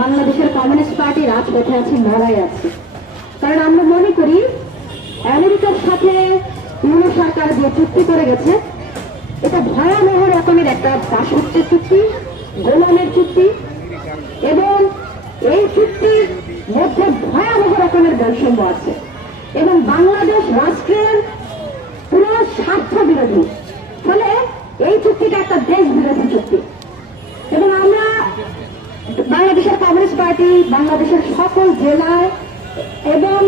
বাংলাদেশের communist party রাজপথে আছে, লড়াই আছে। কারণ আমরা মনে করি আমেরিকার সাথে ইউরো সরকার যে চুক্তি করে গেছে, এটা ভয়াবহ রকমের একটা দাসত্বের চুক্তি, গোলামের চুক্তি, এবং এই চুক্তির মধ্যে ভয়াবহ রকমের বৈষম্য আছে এবং বাংলাদেশ রাষ্ট্রের পুরো স্বার্থ বিরোধী। ফলে এই চুক্তিটা একটা দেশ বিরোধী চুক্তি। এবং আমরা বাংলাদেশের কমিউনিস্ট পার্টি বাংলাদেশের সকল জেলায় এবং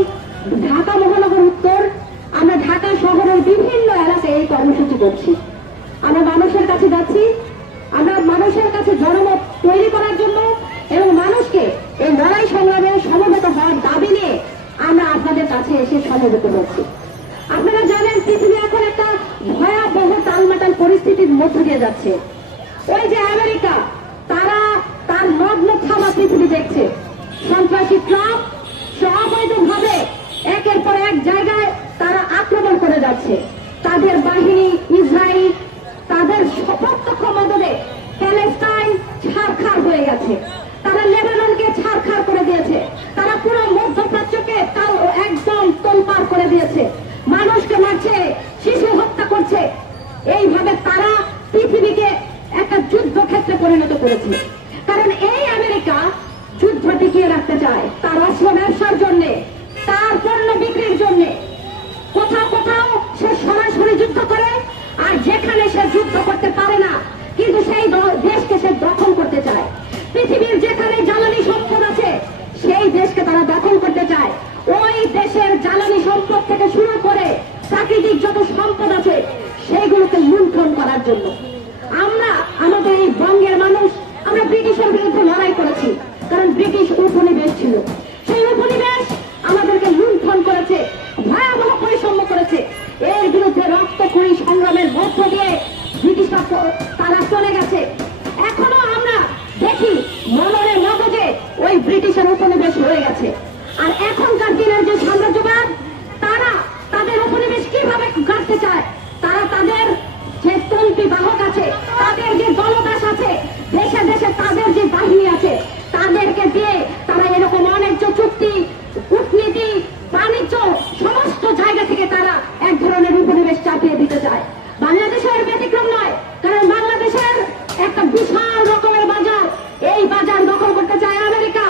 ঢাকা মহানগর উত্তর, আমরা ঢাকা শহরের বিভিন্ন এলাকায় এই কর্মসূচি করছি। আমরা মানুষের কাছে যাচ্ছি, আমরা মানুষের কাছে জনমত তৈরি করার জন্য এবং মানুষকে এই লড়াই সংগ্রামে সমবেত হওয়ার দাবি নিয়ে আমরা আপনাদের কাছে এসে সমবেত হচ্ছি। আপনারা জানেন পৃথিবী এখন একটা ভয়াবহ টালমাটাল পরিস্থিতির মধ্য দিয়ে যাচ্ছে। ওই যে আমেরিকা, তারা তার লগ্ন থামা পৃথিবী দেখছে। সন্ত্রাসী ট্রাম্প অবৈধভাবে একের পর এক জায়গায় তারা আক্রমণ করে যাচ্ছে। তাদের বাহিনী ইসরায়েল, তাদের প্রত্যক্ষ মদদে প্যালেস্টাইন ছারখার হয়ে গেছে। তারা লেবাননকে ছারখার করে দিয়েছে। তারা পুরো মধ্যপ্রাচ্যকে তাও একদম তোলপাড় করে দিয়েছে। মানুষকে মারছে, শিশু হত্যা করছে। এইভাবে তারা পৃথিবীকে একটা যুদ্ধক্ষেত্রে পরিণত করেছে। কারণ এই আমেরিকা যুদ্ধ টিকিয়ে রাখতে চায় তার অস্ত্র ব্যবসার জন্য, তার পণ্য বিক্রির জন্য। কোথাও কোথাও সে সরাসরি যুদ্ধ করে, আর যেখানে সে যুদ্ধ করতে পারে না কিন্তু সেই দেশকে সে দখল করতে চায়। পৃথিবীর যেখানে জ্বালানি সম্পদ আছে সেই দেশকে তারা দখল করতে চায়। ওই দেশের জ্বালানি সম্পদ থেকে শুরু করে প্রাকৃতিক যত সম্পদ আছে সেইগুলোকে লুণ্ঠন করার জন্য। আমরা আমাদের এই বঙ্গের মানুষ, আমরা ব্রিটিশের বিরুদ্ধে লড়াই করেছি, কারণ ব্রিটিশ উপনিবেশ ছিল। সেই উপনিবেশ আমাদেরকে লুণ্ঠন করেছে, ভয়াবহ পরিশ্রম করেছে। এর বিরুদ্ধে রক্তক্ষয়ী সংগ্রামের মধ্য দিয়ে ব্রিটিশরা তারা চলে গেছে। এখনো আমরা দেখি মননে মগজে ওই ব্রিটিশের উপনিবেশ রয়ে গেছে। আর এখনকার দিনের যে সাম্রাজ্যবাদ, তারা তাদের উপনিবেশ কিভাবে গাড়তে চায়, তারা তাদের যে তন্ত্রী বাহক আছে, তাদের যে দলদাস আছে, দেশে দেশে তাদের যে বাহিনী আছে, তাদেরকে দিয়ে তারা এরকম অন্যায্য চুক্তি, কূটনীতি, বাণিজ্য সমস্ত জায়গা থেকে তারা এক ধরনের উপনিবেশ চাপিয়ে দিতে চায়। বাংলাদেশের ব্যতিক্রম নয়, কারণ বাংলাদেশের একটা বিশাল রকমের বাজার, এই বাজার দখল করতে চায় আমেরিকা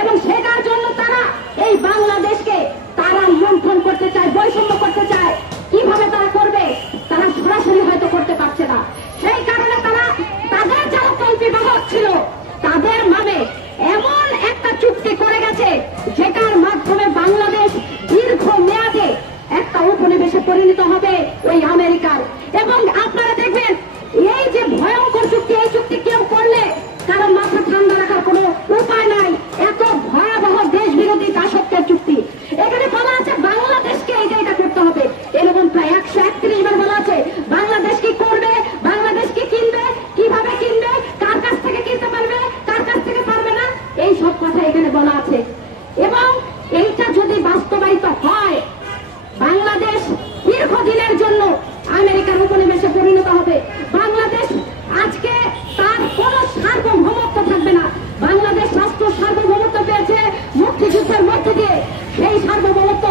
এবং সেটার জন্য তারা এই বাংলাদেশকে তারা লুণ্ঠন করতে চায়, বৈষম্য করতে চায়। কিভাবে তারা করবে? তারা সরাসরি হয়তো করতে পারছে না। সেই কারণে তারা তাদের যারা তন্ত্রী বাহক ছিল তাদের নামে এমন একটা চুক্তি করে গেছে যেটার মাধ্যমে বাংলাদেশ দীর্ঘ মেয়াদে একটা উপনিবেশে পরিণত হবে ওই আমেরিকার। এবং আপনারা দেখবেন এই যে ভয়ঙ্কর চুক্তি, এই চুক্তি কেউ করলে কারণ মাথা ঠান্ডা রাখার কোনো উপায় নাই। এত ভয়াবহ দেশ বিরোধী দাসত্বের চুক্তি। এখানে বলা আছে বাংলাদেশকে এটা করতে হবে, এরকম প্রায় 131 বার বলা আছে। বাংলাদেশ কি করবে, বাংলাদেশ কি কিনবে, কিভাবে কিনবে, কার কাছ থেকে কিনতে পারবে, কার কাছ থেকে পারবে না, এই সব কথা এখানে বলা আছে। এবং এইটা যদি বাস্তবায়িত হয়, বাংলাদেশ দীর্ঘদিনের জন্য আমেরিকার উপনিবেশে পরিণত হবে। বাংলাদেশ আজকে তার কোন সার্বভৌমত্ব থাকবে না। বাংলাদেশ রাষ্ট্র সার্বভৌমত্ব পেয়েছে মুক্তিযুদ্ধের মধ্যে দিয়ে, সেই সার্বভৌমত্ব